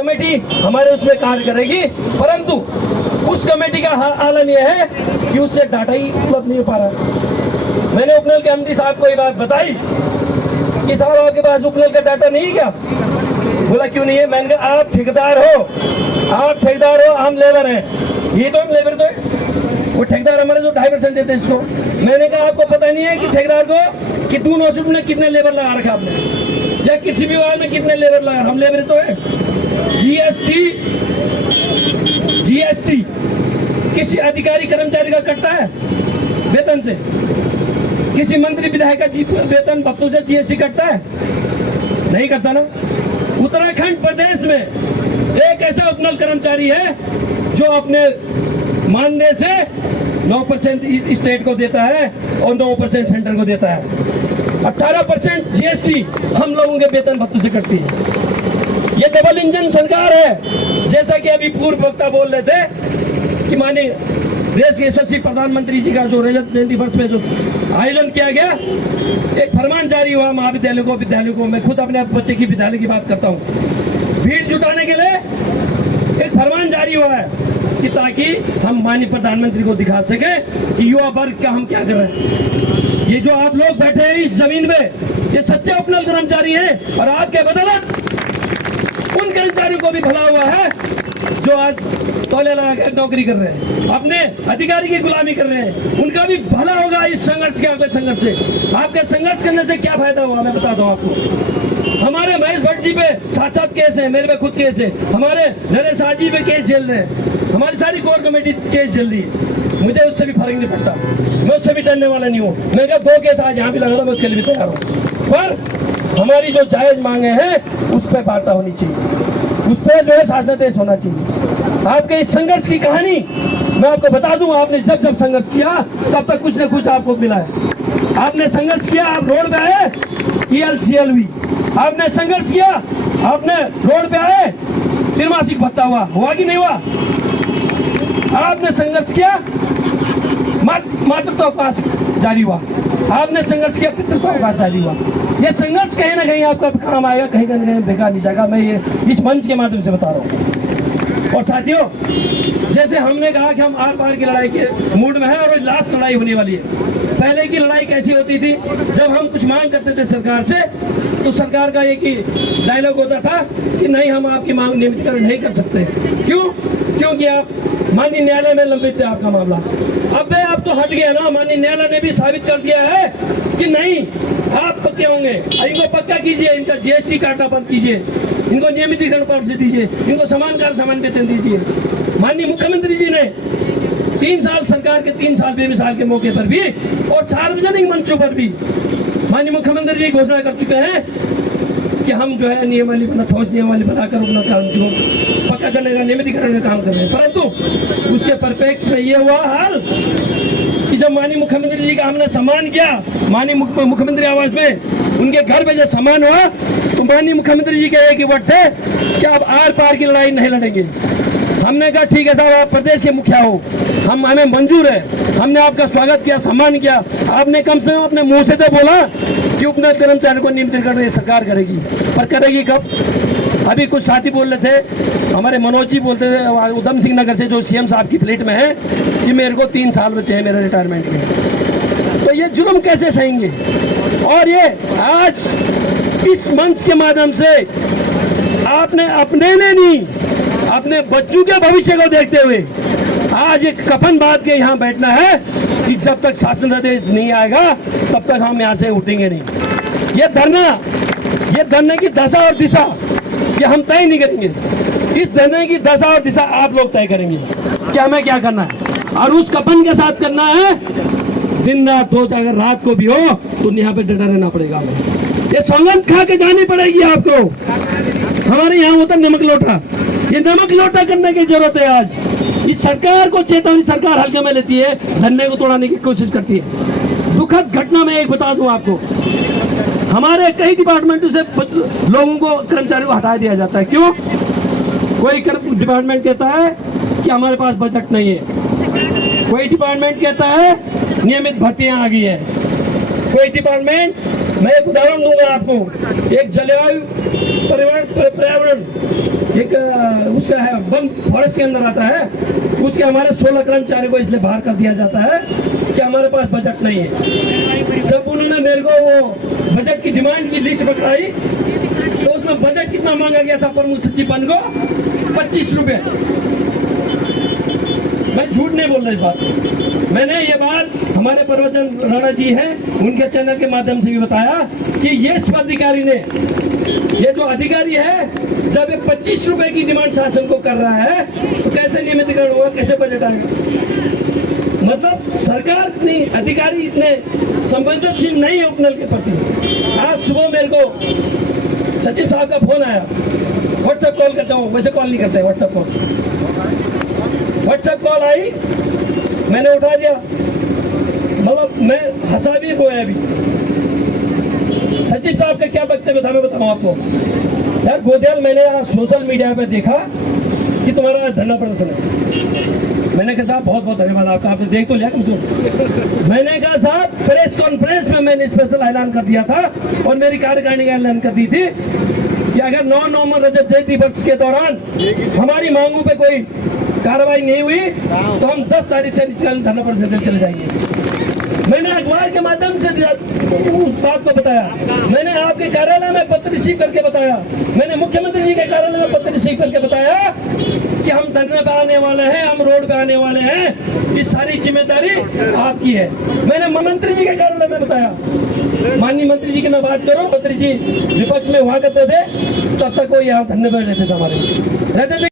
Committee हमारे उसमें कार्य करेगी, परंतु उस कमेटी का आलम यह है कि उससे डाटा ही उपलब्ध नहीं हो पा रहा। मैंने उपनल के एमडी साहब को ये बात बताई कि साहब आपके पास उपनल का डाटा नहीं है क्या? बोला क्यों नहीं है? मैंने कहा आप ठेकेदार हो, हम लेबर हैं। ये तो हम लेबर तो है, वो ठेकेदार हमारे जो 2.5% देते हैं इसको। मैंने कहा आपको पता नहीं है कि ठेकेदार को कि 2 नौसिफ में कितने लेबर लगा रखा आपने, या किसी भी वार्ड में कितने लेबर लगा? हम लेबर तो है। जीएसटी किसी अधिकारी कर्मचारी का कटता है वेतन से? किसी मंत्री विधायक का वेतन भत्तों से जीएसटी कटता है? नहीं करता ना। उत्तराखंड प्रदेश में एक ऐसा उपनल कर्मचारी है जो अपने मानदेय से 9% स्टेट को देता है और 9% सेंटर को देता है। 18% जीएसटी हम लोगों के वेतन भत्तों से कटती है। ये डबल इंजन सरकार है। जैसा कि अभी पूर्व वक्ता बोल रहे थे कि माननीय देश के यशस्वी प्रधानमंत्री जी का जो रजत जयंती वर्ष में जो आयोजन किया गया, एक फरमान जारी हुआ विद्यालयों को। मैं खुद अपने बच्चे की विद्यालय की बात करता हूँ। भीड़ जुटाने के लिए एक फरमान जारी हुआ है कि ताकि हम माननीय प्रधानमंत्री को दिखा सके कि युवा वर्ग का हम क्या कर रहे हैं। ये जो आप लोग बैठे हैं इस जमीन पे, ये सच्चे उपनल कर्मचारी हैं और आपके बदौलत उन कर्मचारियों को भी भला हुआ है जो आज तौले लगा कर नौकरी कर रहे हैं, अपने अधिकारी की गुलामी कर रहे हैं। उनका भी भला होगा इस संघर्ष से। आपके संघर्ष करने से क्या फायदा हुआ मैं बताता हूँ आपको। हमारे महेश भट्ट जी पे साक्षात केस है, मेरे पे खुद केस है, हमारे नरेश आजी पे केस चल रहे हैं, हमारी सारी कोर कमेटी केस चल रही है। मुझे उससे भी फर्क नहीं पड़ता, मैं उससे भी डरने वाला नहीं हूँ। मैं कहा 2 केस आज यहाँ भी लगा था, मैं उसके लिए भी तैयार हूँ, पर हमारी जो जायज मांगे हैं उस पर वार्ता होनी चाहिए, उस पर जो है शासनादेश होना चाहिए। आपके इस संघर्ष की कहानी मैं आपको बता दूं। आपने जब जब संघर्ष किया तब तक कुछ न कुछ आपको मिला है। आपने संघर्ष किया, आप रोड पे आए, ELCL हुई। आपने संघर्ष किया, आपने रोड पे आए, त्रिमासिक भत्ता हुआ कि नहीं हुआ? आपने संघर्ष किया, मातृत्व अवकाश जारी हुआ। आपने संघर्ष किया, पितृत्व अवकाश जारी हुआ। ये संघर्ष कहीं ना कहीं आपका काम आएगा, कहीं ना कहीं बेकार नहीं जाएगा। मैं ये इस मंच के माध्यम से बता रहा हूँ। और साथियों, जैसे हमने कहा कि हम आर पार की लड़ाई के मूड में है और लास्ट लड़ाई होने वाली है। पहले की लड़ाई कैसी होती थी? जब हम कुछ मांग करते थे सरकार से तो सरकार का एक ही डायलॉग होता था कि नहीं, हम आपकी मांग नियमितीकरण नहीं कर सकते। क्यों? क्योंकि आप माननीय न्यायालय में लंबित थे आपका मामला। अब तो हट गया ना। माननीय न्यायालय ने भी साबित कर दिया है कि नहीं, आप पक्के होंगे, इनको पक्का कीजिए, इनका जीएसटी काटना बंद कीजिए, इनको नियमितीकरण पर दीजिए, इनको समान वेतन दीजिए। माननीय मुख्यमंत्री जी ने 3 साल सरकार के 3 साल बेमिसाल के मौके पर भी और सार्वजनिक मंचों पर भी माननीय मुख्यमंत्री जी घोषणा कर चुके हैं कि हम जो है नियमावली बनाकर अपना काम जो पक्का करने का, नियमितीकरण का काम कर रहे हैं। परंतु उसके परिप्रेक्ष्य में ये हुआ हाल कि जब माननीय मुख्यमंत्री जी का हमने सम्मान किया, माननीय मुख्यमंत्री आवास में उनके घर में जब सम्मान हुआ, तो माननीय मुख्यमंत्री जी के एक ही वर्ड थे कि आप आर पार की लड़ाई नहीं लड़ेंगे। हमने कहा ठीक है साहब, आप प्रदेश के मुखिया हो, हमें मंजूर है। हमने आपका स्वागत किया, सम्मान किया। आपने कम से कम अपने मुंह से तो बोला कि उपनल कर्मचारी को नियमितीकरण सरकार करेगी, पर करेगी कब? अभी कुछ साथी बोल रहे थे, हमारे मनोज जी बोलते थे उधम सिंह नगर से, जो सीएम साहब की फ्लीट में है, कि मेरे को 3 साल बचे हैं मेरे रिटायरमेंट के। तो ये जुल्म कैसे सहेंगे? और ये आज इस मंच के माध्यम से आपने अपने लिए नहीं, अपने बच्चों के भविष्य को देखते हुए आज एक कफन बांध के यहाँ बैठना है कि जब तक शासनादेश नहीं आएगा तब तक हम यहाँ से उठेंगे नहीं। ये धरने की दशा और दिशा ये हम तय नहीं करेंगे। इस धरने की दशा और दिशा आप लोग तय करेंगे कि हमें क्या करना है, और उस कफन के साथ करना है। दिन रात हो, अगर रात को भी हो तो यहाँ पे डटा रहना पड़ेगा हमें। ये सौगंध खा के जानी पड़ेगी आपको। हमारे यहाँ होता नमक लोटा, ये नमक लोटा करने की जरूरत है। आज इस सरकार को चेतावनी सरकार हल्के में लेती है, धरने को तोड़ने की कोशिश करती है। दुखद घटना में एक बता दूं आपको, हमारे कई डिपार्टमेंटों से लोगों को, कर्मचारियों को हटा दिया जाता है। क्यों? कोई डिपार्टमेंट कहता है कि हमारे पास बजट नहीं है, कोई डिपार्टमेंट कहता है नियमित भर्तियां आ गई है, कोई डिपार्टमेंट, मैं एक उदाहरण दूंगा आपको, एक जलवायु पर्यावरण एक उसका है वन फॉरेस्ट के अंदर आता है, उसके हमारे 16 कर्मचारियों को इसलिए बाहर कर दिया जाता है कि हमारे पास बजट नहीं है। जब उन्होंने मेरे को वो बजट की डिमांड की लिस्ट बताई तो उसमें बजट कितना मांगा गया था प्रमुख सचिव पद को? 25 रुपये। मैं झूठ नहीं बोल रहा इस बात में। मैंने ये बात हमारे प्रवचन राणा जी हैं उनके चैनल के माध्यम से भी बताया कि ये सब अधिकारी ने, ये जो अधिकारी है, जब ये 25 रुपए की डिमांड शासन को कर रहा है तो कैसे नियमितीकरण होगा, कैसे बजट आएगा? मतलब सरकार इतनी, अधिकारी इतने संवेदनशील नहीं है उपनल के प्रति। आज सुबह मेरे को सचिव साहब का फोन आया, व्हाट्सएप कॉल करता हूँ, वैसे कॉल नहीं करते, व्हाट्सएप कॉल आई, मैंने उठा दिया। मतलब मैं हंसा भी रोया भी। सचिव साहब का क्या वक्तव्य था मैं बताऊं आपको। यार गोदियाल, मैंने आज सोशल मीडिया पे देखा कि तुम्हारा धरना प्रदर्शन है। मैंने कहा साहब बहुत बहुत धन्यवाद आपका, आपने देख तो लिया कम से कम। मैंने कहा साहब प्रेस कॉन्फ्रेंस में मैंने स्पेशल ऐलान कर दिया था और मेरी कार्यकारिणी का ऐलान कर दी थी कि अगर 9 नवंबर रजत जयंती वर्ष के दौरान हमारी मांगों पे कोई कार्रवाई नहीं हुई तो हम 10 तारीख से धरना प्रदर्शन चले जाएंगे। मैंने अखबार के माध्यम से उस बात को बताया, मैंने आपके कार्यालय में पत्र रिसीव करके बताया, मैंने मुख्यमंत्री जी के कार्यालय में पत्र रिसीव करके बताया कि हम धरने पे आने वाले हैं, हम रोड पे आने वाले हैं, ये सारी जिम्मेदारी आपकी है। मैंने मंत्री जी के कार्यालय में बताया, माननीय मंत्री जी की मैं बात करूं, मंत्री जी विपक्ष में हुआ करते थे तब तक वो यहाँ धरने पे रहते थे, हमारे रहते थे।